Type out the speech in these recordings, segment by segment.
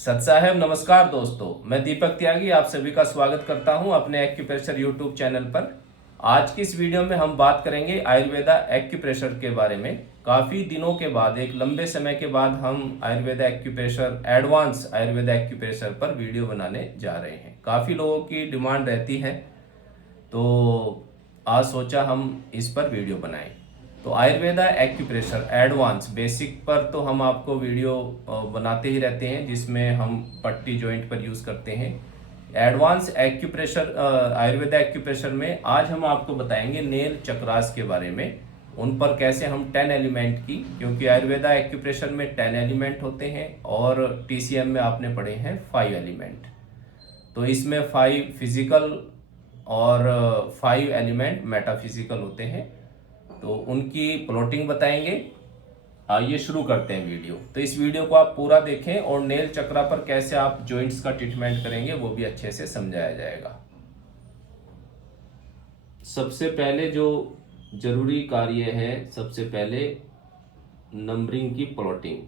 सत साहब नमस्कार दोस्तों, मैं दीपक त्यागी आप सभी का स्वागत करता हूं अपने एक्यूप्रेशर यूट्यूब चैनल पर। आज की इस वीडियो में हम बात करेंगे आयुर्वेदा एक्यूप्रेशर के बारे में। काफ़ी दिनों के बाद, एक लंबे समय के बाद हम Ayurveda acupressure, advance Ayurveda acupressure पर वीडियो बनाने जा रहे हैं। काफ़ी लोगों की डिमांड रहती है, तो आज सोचा हम इस पर वीडियो बनाएं। तो आयुर्वेदा एक्यूप्रेशर एडवांस बेसिक पर तो हम आपको वीडियो बनाते ही रहते हैं, जिसमें हम पट्टी जॉइंट पर यूज़ करते हैं। एडवांस एक्यूप्रेशर, आयुर्वेदा एक्यूप्रेशर में आज हम आपको बताएंगे नेल चक्रास के बारे में। उन पर कैसे हम 10 एलिमेंट की, क्योंकि आयुर्वेदा एक्यूप्रेशर में 10 एलिमेंट होते हैं और टीसीएम में आपने पढ़े हैं 5 एलिमेंट। तो इसमें 5 फिजिकल और 5 एलिमेंट मेटाफिजिकल होते हैं, तो उनकी प्लॉटिंग बताएंगे। आइए शुरू करते हैं वीडियो। तो इस वीडियो को आप पूरा देखें और नेल चक्रा पर कैसे आप जॉइंट्स का ट्रीटमेंट करेंगे वो भी अच्छे से समझाया जाएगा। सबसे पहले जो जरूरी कार्य है, सबसे पहले नंबरिंग की प्लॉटिंग।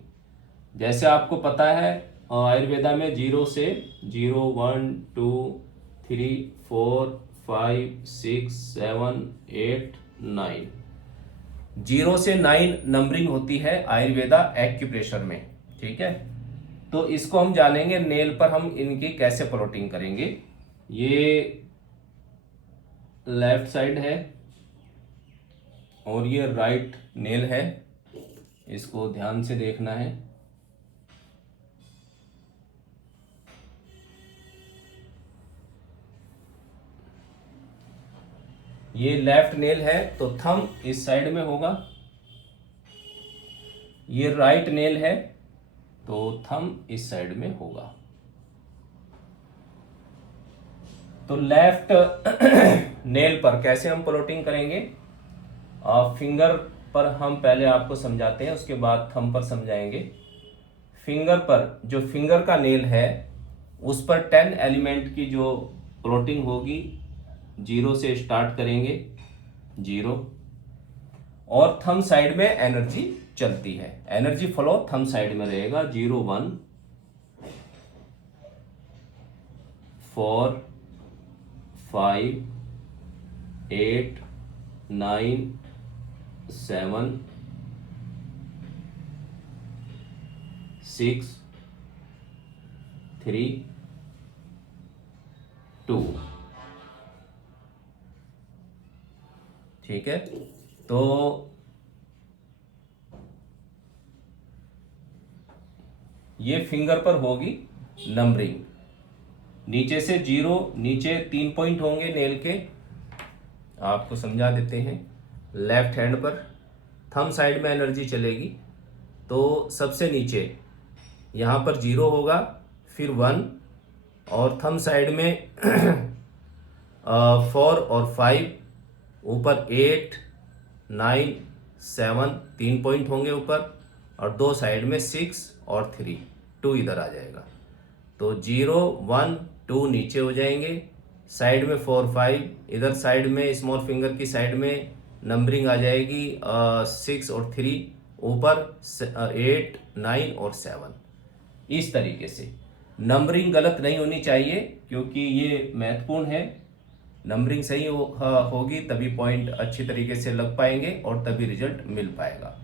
जैसे आपको पता है आयुर्वेदा में 0 से 0, 1, 2, 3, 4, 5, 6, 7, 8, 9, 0 से 9 नंबरिंग होती है आयुर्वेदा एक्यूप्रेशर में। ठीक है, तो इसको हम जानेंगे। नेल पर हम इनकी कैसे प्लॉटिंग करेंगे। ये लेफ्ट साइड है और ये राइट नेल है, इसको ध्यान से देखना है। ये लेफ्ट नेल है तो थंब इस साइड में होगा। ये राइट नेल है तो थंब इस साइड में होगा। तो लेफ्ट नेल पर कैसे हम प्लॉटिंग करेंगे, फिंगर पर हम पहले आपको समझाते हैं, उसके बाद थंब पर समझाएंगे। फिंगर पर, जो फिंगर का नेल है उस पर 10 एलिमेंट की जो प्लॉटिंग होगी, 0 से स्टार्ट करेंगे, 0, और थंब साइड में एनर्जी चलती है, एनर्जी फ्लो थंब साइड में रहेगा। 0, 1, 4, 5, 8, 9, 7, 6, 3, 2। ठीक है, तो ये फिंगर पर होगी नंबरिंग। नीचे से 0, नीचे 3 पॉइंट होंगे नेल के, आपको समझा देते हैं। लेफ्ट हैंड पर थंब साइड में एनर्जी चलेगी, तो सबसे नीचे यहाँ पर 0 होगा, फिर 1, और थंब साइड में 4 और 5, ऊपर 8, 9, 7, 3 पॉइंट होंगे ऊपर, और 2 साइड में 6 और 3, 2 इधर आ जाएगा। तो 0, 1, 2 नीचे हो जाएंगे, साइड में 4, 5, इधर साइड में स्मॉल फिंगर की साइड में नंबरिंग आ जाएगी 6 और 3, ऊपर 8, 9 और 7। इस तरीके से नंबरिंग गलत नहीं होनी चाहिए, क्योंकि ये महत्वपूर्ण है। नंबरिंग सही होगी तभी पॉइंट अच्छी तरीके से लग पाएंगे और तभी रिजल्ट मिल पाएगा।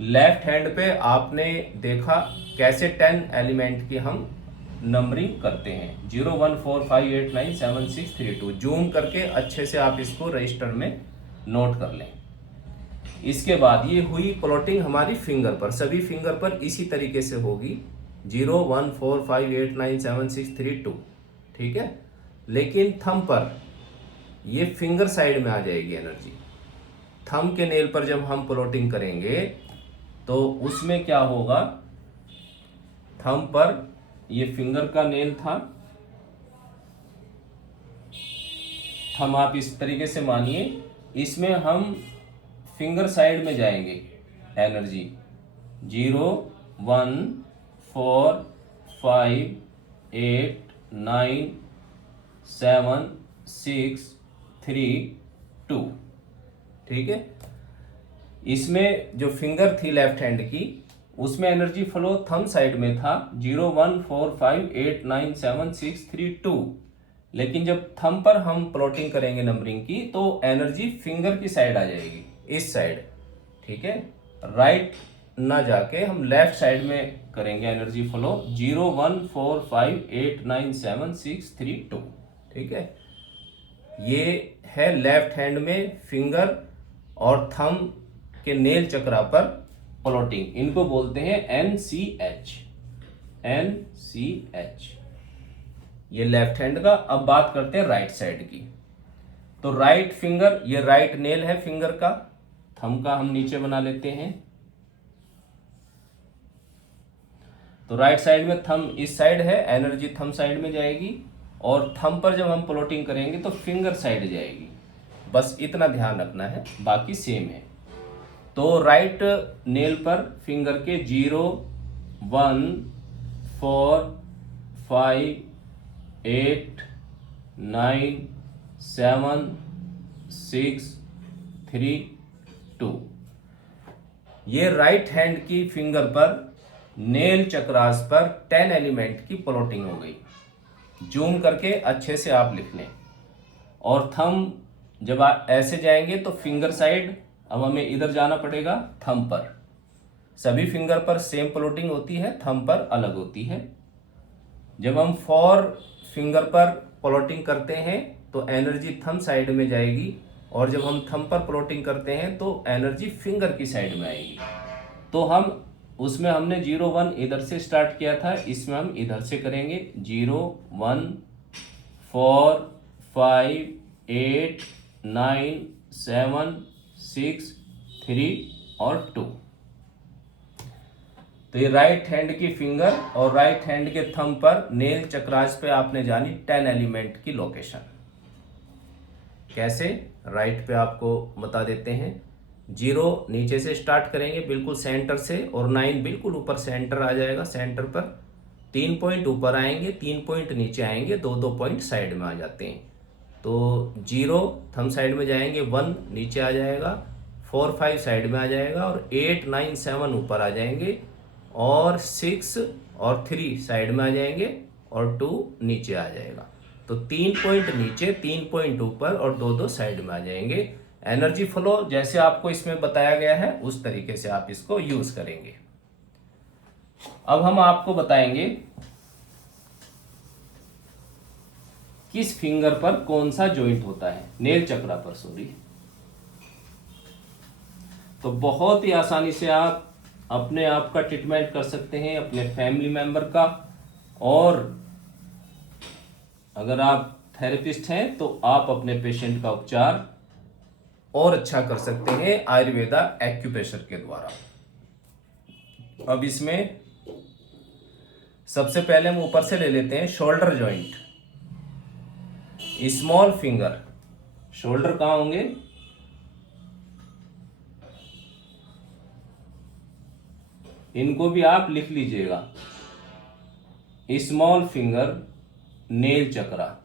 लेफ्ट हैंड पे आपने देखा कैसे 10 एलिमेंट की हम नंबरिंग करते हैं। 0, 1, 4, 5, 8, 9, 7, 6, 3, 2। जूम करके अच्छे से आप इसको रजिस्टर में नोट कर लें। इसके बाद ये हुई प्लॉटिंग हमारी फिंगर पर, सभी फिंगर पर इसी तरीके से होगी। 0, 1, 4, 5, 8, 9, 7, 6, 3, 2। ठीक है, लेकिन थंब पर ये फिंगर साइड में आ जाएगी एनर्जी। थंब के नेल पर जब हम प्लॉटिंग करेंगे तो उसमें क्या होगा, थंब पर ये फिंगर का नेल था, थंब आप इस तरीके से मानिए, इसमें हम फिंगर साइड में जाएंगे एनर्जी। 0, 1, 4, 5, 8, 9, 7, 6, 3, 2। ठीक है, इसमें जो फिंगर थी लेफ्ट हैंड की, उसमें एनर्जी फ्लो थंब साइड में था 014589763 लेकिन जब थंब पर हम प्लॉटिंग करेंगे नंबरिंग की तो एनर्जी फिंगर की साइड आ जाएगी, इस साइड। ठीक है, राइट ना जाके हम लेफ्ट साइड में करेंगे एनर्जी फ्लो 014589763। ठीक है, ये है लेफ्ट हैंड में फिंगर और थंब के नेल चक्रा पर प्लॉटिंग, इनको बोलते हैं NCH। NCH ये लेफ्ट हैंड का। अब बात करते हैं राइट साइड की। तो राइट फिंगर, ये राइट नेल है फिंगर का, थंब का हम नीचे बना लेते हैं। तो राइट साइड में थंब इस साइड है, एनर्जी थंब साइड में जाएगी, और थंब पर जब हम प्लॉटिंग करेंगे तो फिंगर साइड जाएगी। बस इतना ध्यान रखना है, बाकी सेम है। तो राइट नेल पर फिंगर के 0 1 4 5 8 9 7 6 3 2, ये राइट हैंड की फिंगर पर नेल चक्रास पर 10 एलिमेंट की प्लॉटिंग हो गई। जूम करके अच्छे से आप लिख लें। और थंब जब आप ऐसे जाएंगे तो फिंगर साइड, अब हमें इधर जाना पड़ेगा थंब पर। सभी फिंगर पर सेम प्लॉटिंग होती है, थंब पर अलग होती है। जब हम 4 फिंगर पर प्लॉटिंग करते हैं तो एनर्जी थंब साइड में जाएगी, और जब हम थंब पर प्लॉटिंग करते हैं तो एनर्जी फिंगर की साइड में आएगी। तो हम उसमें हमने 0 1 इधर से स्टार्ट किया था, इसमें हम इधर से करेंगे 0 1 4 5 8 9 7 6 3 और 2। तो ये राइट हैंड की फिंगर और राइट हैंड के थंब पर नेल चक्रास पे आपने जानी 10 एलिमेंट की लोकेशन। कैसे, राइट पे आपको बता देते हैं। 0 नीचे से स्टार्ट करेंगे बिल्कुल सेंटर से, और 9 बिल्कुल ऊपर सेंटर आ जाएगा। सेंटर पर 3 पॉइंट ऊपर आएंगे, 3 पॉइंट नीचे आएंगे, 2 पॉइंट साइड में आ जाते हैं। तो 0 थंब साइड में जाएंगे, 1 नीचे आ जाएगा, 4 5 साइड में आ जाएगा, और 8 9 7 ऊपर आ जाएंगे, और 6 और 3 साइड में आ जाएंगे, और 2 नीचे आ जाएगा। तो 3 पॉइंट नीचे, 3 पॉइंट ऊपर, और 2 साइड में आ जाएंगे। एनर्जी फ्लो जैसे आपको इसमें बताया गया है उस तरीके से आप इसको यूज करेंगे। अब हम आपको बताएंगे किस फिंगर पर कौन सा जॉइंट होता है, नेल चक्रा पर, सॉरी। तो बहुत ही आसानी से आप अपने आप का ट्रीटमेंट कर सकते हैं, अपने फैमिली मेंबर का, और अगर आप थेरेपिस्ट हैं तो आप अपने पेशेंट का उपचार और अच्छा कर सकते हैं आयुर्वेदा एक्यूप्रेशर के द्वारा। अब इसमें सबसे पहले हम ऊपर से ले लेते हैं shoulder joint, small finger. Shoulder कहाँ होंगे, इनको भी आप लिख लीजिएगा। स्मॉल फिंगर नेल चक्रा,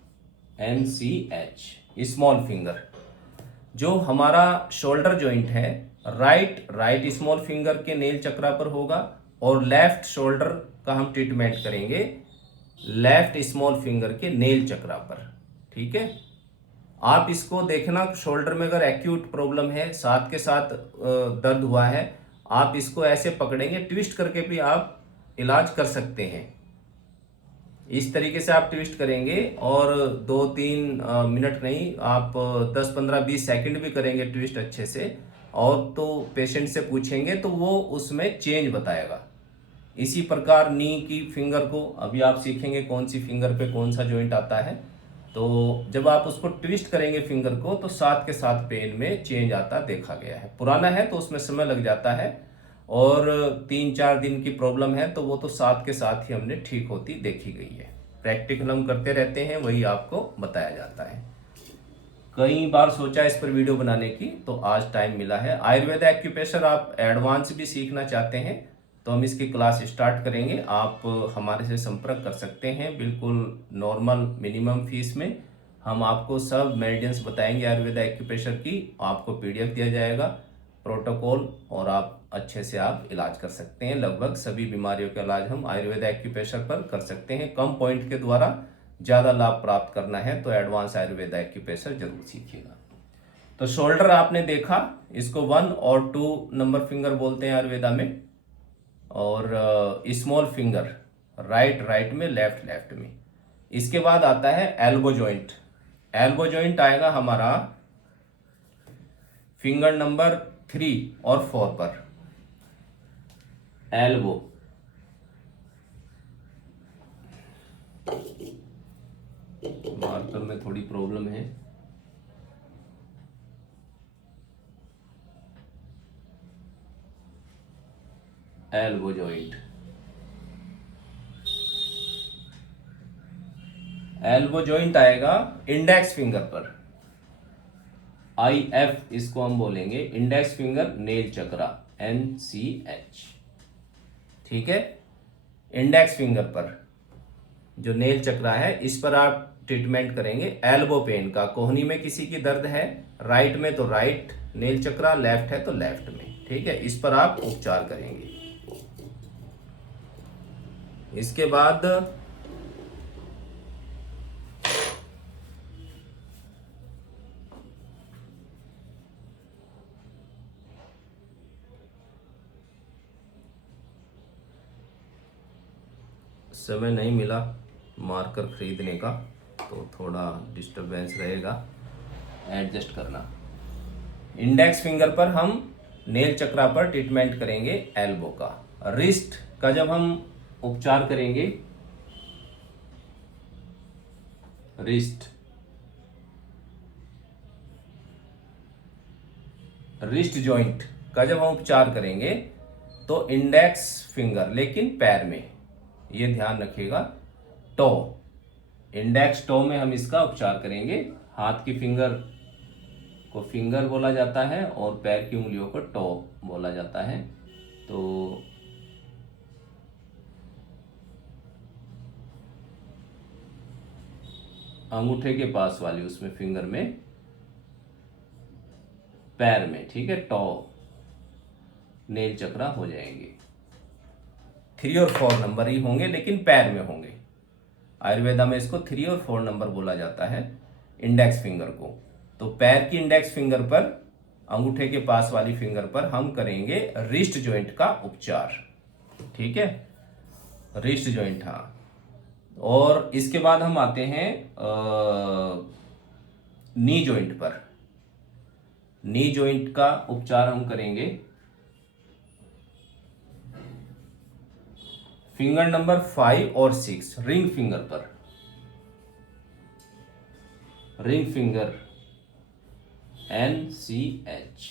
NCH, स्मॉल फिंगर। जो हमारा शोल्डर जॉइंट है, राइट स्मॉल फिंगर के नेल चक्रा पर होगा, और लेफ्ट शोल्डर का हम ट्रीटमेंट करेंगे लेफ्ट स्मॉल फिंगर के नेल चक्रा पर। ठीक है, आप इसको देखना, शोल्डर में अगर एक्यूट प्रॉब्लम है, साथ के साथ दर्द हुआ है, आप इसको ऐसे पकड़ेंगे, ट्विस्ट करके भी आप इलाज कर सकते हैं। इस तरीके से आप ट्विस्ट करेंगे, और 2-3 मिनट नहीं, आप 10 15 20 सेकंड भी करेंगे ट्विस्ट अच्छे से, और तो पेशेंट से पूछेंगे तो वो उसमें चेंज बताएगा। इसी प्रकार नी की फिंगर को अभी आप सीखेंगे कौन सी फिंगर पे कौन सा जॉइंट आता है। तो जब आप उसको ट्विस्ट करेंगे फिंगर को तो साथ के साथ पेन में चेंज आता देखा गया है। पुराना है तो उसमें समय लग जाता है, और 3-4 दिन की प्रॉब्लम है तो वो तो साथ के साथ ही हमने ठीक होती देखी गई है। प्रैक्टिकल हम करते रहते हैं, वही आपको बताया जाता है। कई बार सोचा इस पर वीडियो बनाने की, तो आज टाइम मिला है। आयुर्वेदा एक्यूप्रेशर आप एडवांस भी सीखना चाहते हैं तो हम इसकी क्लास स्टार्ट करेंगे। आप हमारे से संपर्क कर सकते हैं, बिल्कुल नॉर्मल मिनिमम फीस में। हम आपको सब मेडिसिन्स बताएंगे आयुर्वेदा एक्यूप्रेशर की, आपको PDF दिया जाएगा। प्रोटोकॉल और आप अच्छे से आप इलाज कर सकते हैं। लगभग सभी बीमारियों का इलाज हम आयुर्वेद एक्यूप्रेशर पर कर सकते हैं। कम पॉइंट के द्वारा ज़्यादा लाभ प्राप्त करना है तो एडवांस आयुर्वेद एक्यूप्रेशर जरूर सीखिएगा। तो शोल्डर आपने देखा, इसको 1 और 2 नंबर फिंगर बोलते हैं आयुर्वेदा में, और स्मॉल फिंगर राइट में, लेफ्ट में। इसके बाद आता है एल्बो जॉइंट। एल्बो जॉइंट आएगा हमारा फिंगर नंबर 3 और 4 पर। एल्बो मार्कर में थोड़ी प्रॉब्लम है। एल्बो जॉइंट, एल्बो जॉइंट आएगा इंडेक्स फिंगर पर। IF इसको हम बोलेंगे, इंडेक्स फिंगर नेल चक्रा, NCH। ठीक है, इंडेक्स फिंगर पर जो नेल चक्रा है इस पर आप ट्रीटमेंट करेंगे एल्बो पेन का। कोहनी में किसी की दर्द है, राइट में तो राइट नेल चक्रा, लेफ्ट है तो लेफ्ट में। ठीक है, इस पर आप उपचार करेंगे। इसके बाद समय नहीं मिला मार्कर खरीदने का, तो थोड़ा डिस्टरबेंस रहेगा, एडजस्ट करना। इंडेक्स फिंगर पर हम नेल चक्रा पर ट्रीटमेंट करेंगे एल्बो का। रिस्ट का जब हम उपचार करेंगे, रिस्ट जॉइंट का जब हम उपचार करेंगे तो इंडेक्स फिंगर, लेकिन पैर में, ये ध्यान रखिएगा, टो, इंडेक्स टो में हम इसका उपचार करेंगे। हाथ की फिंगर को फिंगर बोला जाता है और पैर की उंगलियों को टो बोला जाता है। तो अंगूठे के पास वाली उसमें फिंगर में, पैर में, ठीक है, टो नेल चक्रा हो जाएंगे। 3 और 4 नंबर ही होंगे, लेकिन पैर में होंगे। आयुर्वेदा में इसको 3 और 4 नंबर बोला जाता है इंडेक्स फिंगर को। तो पैर की इंडेक्स फिंगर पर, अंगूठे के पास वाली फिंगर पर हम करेंगे रिस्ट जॉइंट का उपचार। ठीक है, रिस्ट जॉइंट, हाँ। और इसके बाद हम आते हैं नी जॉइंट पर। नी जॉइंट का उपचार हम करेंगे फिंगर नंबर 5 और 6 रिंग फिंगर पर। Ring finger NCH।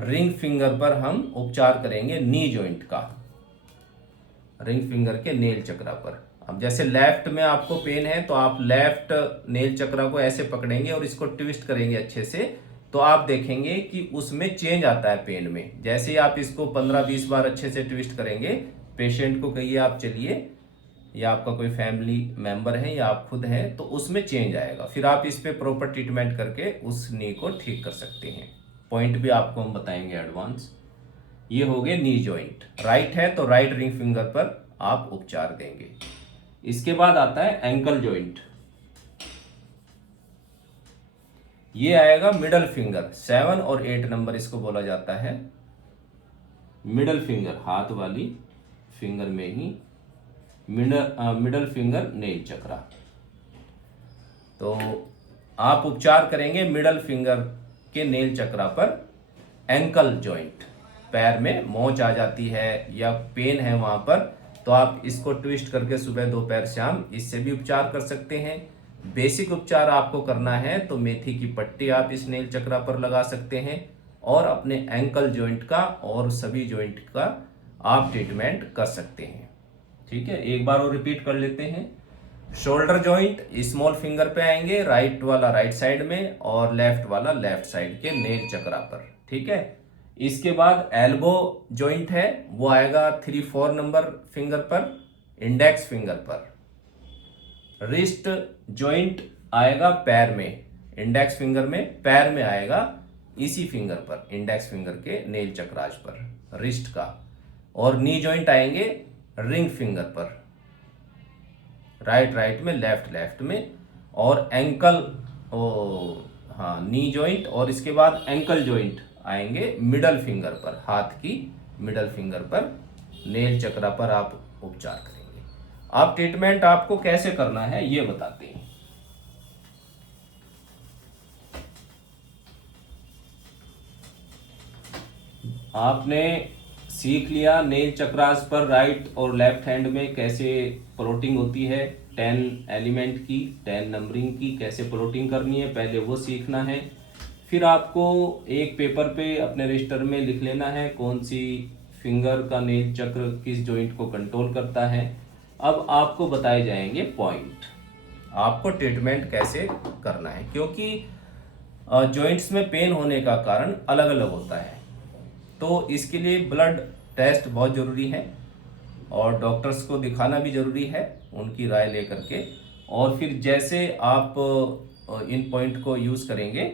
Ring finger पर हम उपचार करेंगे नी जॉइंट का, रिंग फिंगर के नेल चक्रा पर। अब जैसे लेफ्ट में आपको पेन है तो आप लेफ्ट नेल चक्रा को ऐसे पकड़ेंगे और इसको ट्विस्ट करेंगे अच्छे से, तो आप देखेंगे कि उसमें चेंज आता है पेन में। जैसे ही आप इसको 15-20 बार अच्छे से ट्विस्ट करेंगे, पेशेंट को कहिए आप चलिए, या आपका कोई फैमिली मेंबर है या आप खुद हैं, तो उसमें चेंज आएगा। फिर आप इस पे प्रॉपर ट्रीटमेंट करके उस नी को ठीक कर सकते हैं। पॉइंट भी आपको हम बताएंगे एडवांस। ये हो गए नी जॉइंट। राइट है तो राइट रिंग फिंगर पर आप उपचार देंगे। इसके बाद आता है एंकल जॉइंट। ये आएगा मिडल फिंगर, 7 और 8 नंबर इसको बोला जाता है मिडल फिंगर, हाथ वाली फिंगर में ही मिडल फिंगर नेल चक्रा। तो आप उपचार करेंगे मिडल फिंगर के नेल चक्रा पर एंकल जॉइंट। पैर में मोच आ जाती है या पेन है वहां पर, तो आप इसको ट्विस्ट करके सुबह, दोपहर, शाम इससे भी उपचार कर सकते हैं। बेसिक उपचार आपको करना है तो मेथी की पट्टी आप इस नेल चक्रा पर लगा सकते हैं और अपने एंकल जॉइंट का और सभी जॉइंट का आप ट्रीटमेंट कर सकते हैं। ठीक है, एक बार और रिपीट कर लेते हैं। शोल्डर जॉइंट स्मॉल फिंगर पे आएंगे, राइट वाला राइट साइड में और लेफ्ट वाला लेफ्ट साइड के नेल चक्रा पर। ठीक है, इसके बाद एल्बो जॉइंट है, वो आएगा 3-4 नंबर फिंगर पर, इंडेक्स फिंगर पर। रिस्ट जॉइंट आएगा पैर में, इंडेक्स फिंगर में पैर में आएगा इसी फिंगर पर, इंडेक्स फिंगर के नेल चक्राज पर, रिस्ट का। और नी जॉइंट आएंगे रिंग फिंगर पर, राइट राइट में, लेफ्ट लेफ्ट में। और एंकल, ओ हाँ, नी जॉइंट और इसके बाद एंकल जॉइंट आएंगे मिडल फिंगर पर, हाथ की मिडल फिंगर पर, नेल चक्रा पर आप उपचार करेंगे। अब ट्रीटमेंट आपको कैसे करना है ये बताते हैं। आपने सीख लिया नेल चक्रास पर राइट और लेफ्ट हैंड में कैसे प्लॉटिंग होती है, 10 एलिमेंट की, 10 नंबरिंग की कैसे प्लॉटिंग करनी है, पहले वो सीखना है। फिर आपको एक पेपर पे अपने रजिस्टर में लिख लेना है कौन सी फिंगर का नेल चक्र किस जॉइंट को कंट्रोल करता है। अब आपको बताए जाएंगे पॉइंट, आपको ट्रीटमेंट कैसे करना है, क्योंकि जॉइंट्स में पेन होने का कारण अलग अलग होता है। तो इसके लिए ब्लड टेस्ट बहुत ज़रूरी है और डॉक्टर्स को दिखाना भी ज़रूरी है, उनकी राय लेकर के। और फिर जैसे आप इन पॉइंट को यूज़ करेंगे,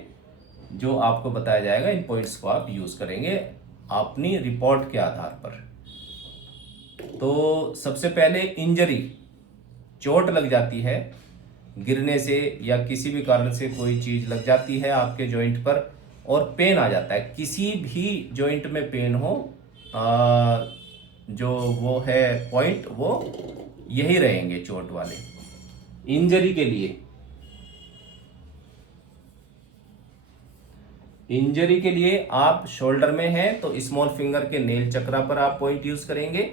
जो आपको बताया जाएगा, इन पॉइंट्स को आप यूज़ करेंगे अपनी रिपोर्ट के आधार पर। तो सबसे पहले इंजरी, चोट लग जाती है गिरने से या किसी भी कारण से कोई चीज़ लग जाती है आपके जॉइंट पर और पेन आ जाता है, किसी भी जॉइंट में पेन हो, जो वो है पॉइंट, वो यही रहेंगे चोट वाले। इंजरी के लिए, इंजरी के लिए आप शोल्डर में हैं तो स्मॉल फिंगर के नेल चक्रा पर आप पॉइंट यूज करेंगे,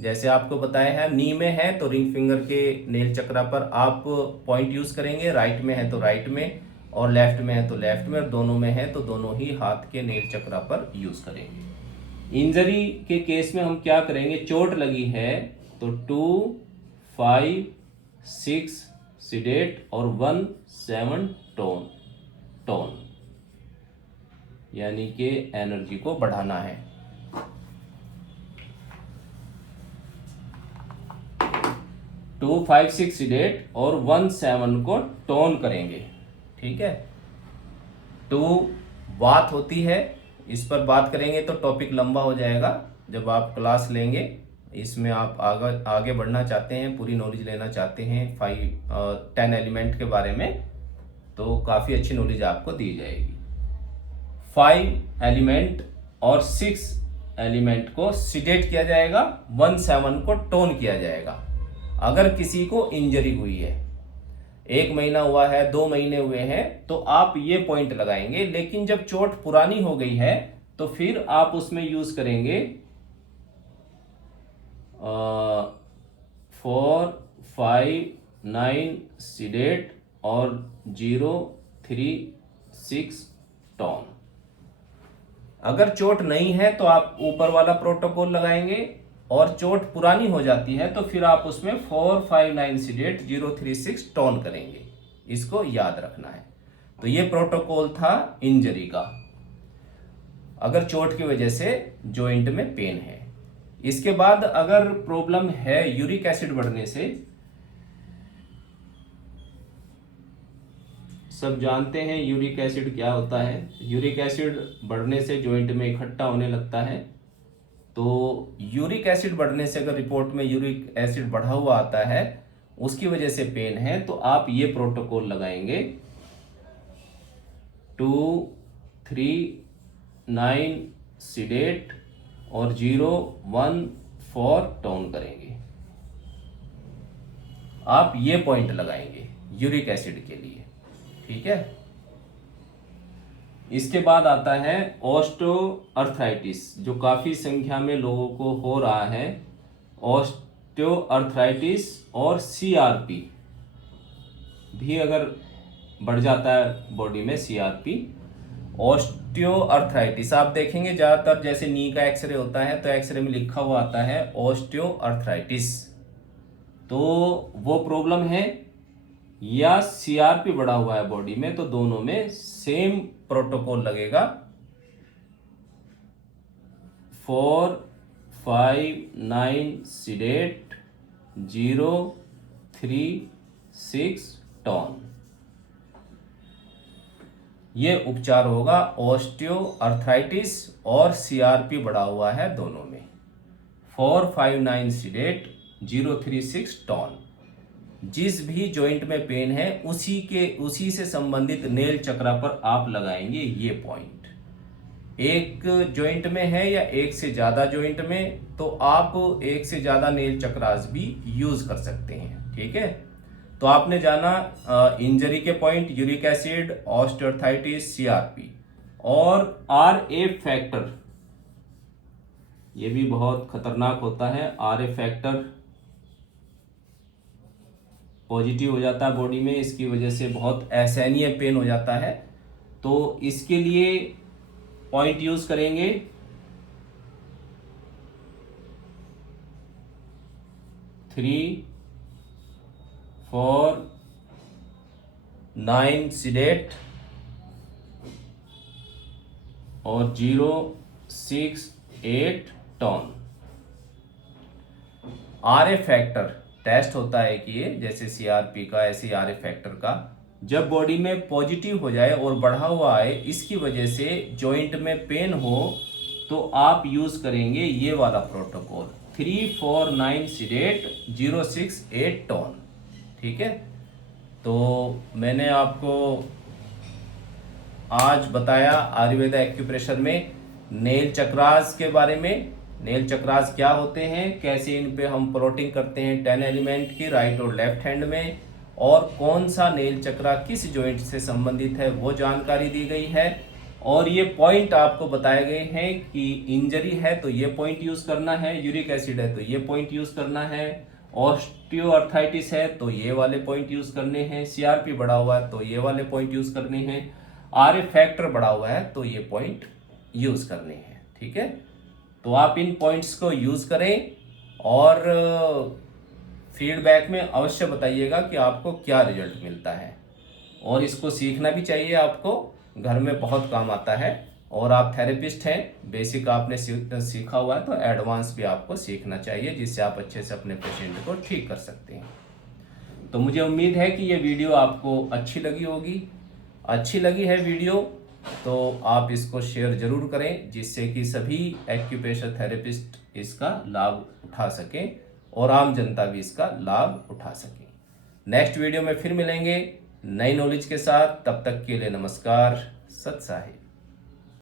जैसे आपको बताया है। नी में है तो रिंग फिंगर के नेल चक्रा पर आप पॉइंट यूज करेंगे, राइट में है तो राइट में, और लेफ्ट में है तो लेफ्ट में, और दोनों में है तो दोनों ही हाथ के नेल चक्रा पर यूज करेंगे। इंजरी के केस में हम क्या करेंगे, चोट लगी है तो 2, 5, 6 सिडेट और 1, 7 टोन, यानी कि एनर्जी को बढ़ाना है। 2, 5, 6 सिडेट और 1, 7 को टोन करेंगे, ठीक है। 2 बात होती है, इस पर बात करेंगे तो टॉपिक लंबा हो जाएगा। जब आप क्लास लेंगे, इसमें आप आगे बढ़ना चाहते हैं, पूरी नॉलेज लेना चाहते हैं 10 एलिमेंट के बारे में, तो काफ़ी अच्छी नॉलेज आपको दी जाएगी। 5 एलिमेंट और 6 एलिमेंट को सिडेट किया जाएगा, 1, 7 को टोन किया जाएगा। अगर किसी को इंजरी हुई है, 1 महीना हुआ है, 2 महीने हुए हैं, तो आप ये पॉइंट लगाएंगे। लेकिन जब चोट पुरानी हो गई है तो फिर आप उसमें यूज करेंगे 4, 5, 9 सिडेट और 0, 3, 6 टोन। अगर चोट नहीं है तो आप ऊपर वाला प्रोटोकॉल लगाएंगे, और चोट पुरानी हो जाती है तो फिर आप उसमें 4, 5, 9 सिडेट, 0, 3, 6 टोन करेंगे। इसको याद रखना है। तो ये प्रोटोकॉल था इंजरी का, अगर चोट की वजह से जॉइंट में पेन है। इसके बाद अगर प्रॉब्लम है यूरिक एसिड बढ़ने से, सब जानते हैं यूरिक एसिड क्या होता है। यूरिक एसिड बढ़ने से जॉइंट में इकट्ठा होने लगता है। तो यूरिक एसिड बढ़ने से अगर रिपोर्ट में यूरिक एसिड बढ़ा हुआ आता है, उसकी वजह से पेन है, तो आप ये प्रोटोकॉल लगाएंगे 2, 3, 9 सिडेट और 0, 1, 4 टोन करेंगे। आप ये पॉइंट लगाएंगे यूरिक एसिड के लिए, ठीक है। इसके बाद आता है ऑस्टियोआर्थराइटिस, जो काफ़ी संख्या में लोगों को हो रहा है। ऑस्टियोआर्थराइटिस और सीआरपी भी अगर बढ़ जाता है बॉडी में, सीआरपी, ऑस्टियोआर्थराइटिस आप देखेंगे ज़्यादातर, जैसे नी का एक्सरे होता है तो एक्सरे में लिखा हुआ आता है ऑस्टियोआर्थराइटिस, तो वो प्रॉब्लम है। या सीआरपी बढ़ा हुआ है बॉडी में, तो दोनों में सेम प्रोटोकॉल लगेगा, 4, 5, 9 सिडेट, 0, 3, 6 टोन। ये उपचार होगा ऑस्टियो अर्थराइटिस और सीआरपी बढ़ा हुआ है दोनों में। 459 सीडेट 036 टॉन। जिस भी जॉइंट में पेन है उसी से संबंधित नेल चक्रा पर आप लगाएंगे ये पॉइंट। एक जॉइंट में है या एक से ज्यादा जॉइंट में, तो आप एक से ज्यादा नेल चक्रास भी यूज कर सकते हैं। ठीक है, तो आपने जाना इंजरी के point, uric acid, osteoarthritis, CRP और आरए फैक्टर। ये भी बहुत खतरनाक होता है। आरए फैक्टर पॉजिटिव हो जाता है बॉडी में, इसकी वजह से बहुत असहनीय पेन हो जाता है। तो इसके लिए पॉइंट यूज करेंगे 3, 4, 9 सीडेट और 068 टॉन। आरए फैक्टर टेस्ट होता है कि ये जैसे सीआरपी का ऐसे आरए फैक्टर का जब बॉडी में पॉजिटिव हो जाए और बढ़ा हुआ आए, इसकी वजह से जॉइंट में पेन हो, तो आप यूज करेंगे ये वाला प्रोटोकॉल 349 सीडेट 068 टॉन। ठीक है, तो मैंने आपको आज बताया आयुर्वेदा एक्यूप्रेशर में नेल चक्रास के बारे में। नेल चक्रास क्या होते हैं, कैसे इन पे हम प्लॉटिंग करते हैं 10 एलिमेंट की राइट और लेफ्ट हैंड में, और कौन सा नेल चक्रा किस जॉइंट से संबंधित है वो जानकारी दी गई है। और ये पॉइंट आपको बताए गए हैं कि इंजरी है तो ये पॉइंट यूज करना है, यूरिक एसिड है तो ये पॉइंट यूज करना है, ऑस्टियोआर्थराइटिस है तो ये वाले पॉइंट यूज करने हैं, सीआरपी बढ़ा हुआ है तो ये वाले पॉइंट यूज करने हैं, आरए फैक्टर बढ़ा हुआ है तो ये पॉइंट यूज करने हैं। ठीक है, तो आप इन पॉइंट्स को यूज करें और फीडबैक में अवश्य बताइएगा कि आपको क्या रिजल्ट मिलता है। और इसको सीखना भी चाहिए, आपको घर में बहुत काम आता है। और आप थेरेपिस्ट हैं, बेसिक आपने सीखा हुआ है तो एडवांस भी आपको सीखना चाहिए, जिससे आप अच्छे से अपने पेशेंट को ठीक कर सकते हैं। तो मुझे उम्मीद है कि ये वीडियो आपको अच्छी लगी होगी। अच्छी लगी है वीडियो तो आप इसको शेयर जरूर करें, जिससे कि सभी एक्यूप्रेशर थेरेपिस्ट इसका लाभ उठा सकें और आम जनता भी इसका लाभ उठा सके। नेक्स्ट वीडियो में फिर मिलेंगे नई नॉलेज के साथ। तब तक के लिए नमस्कार, सत साहिब।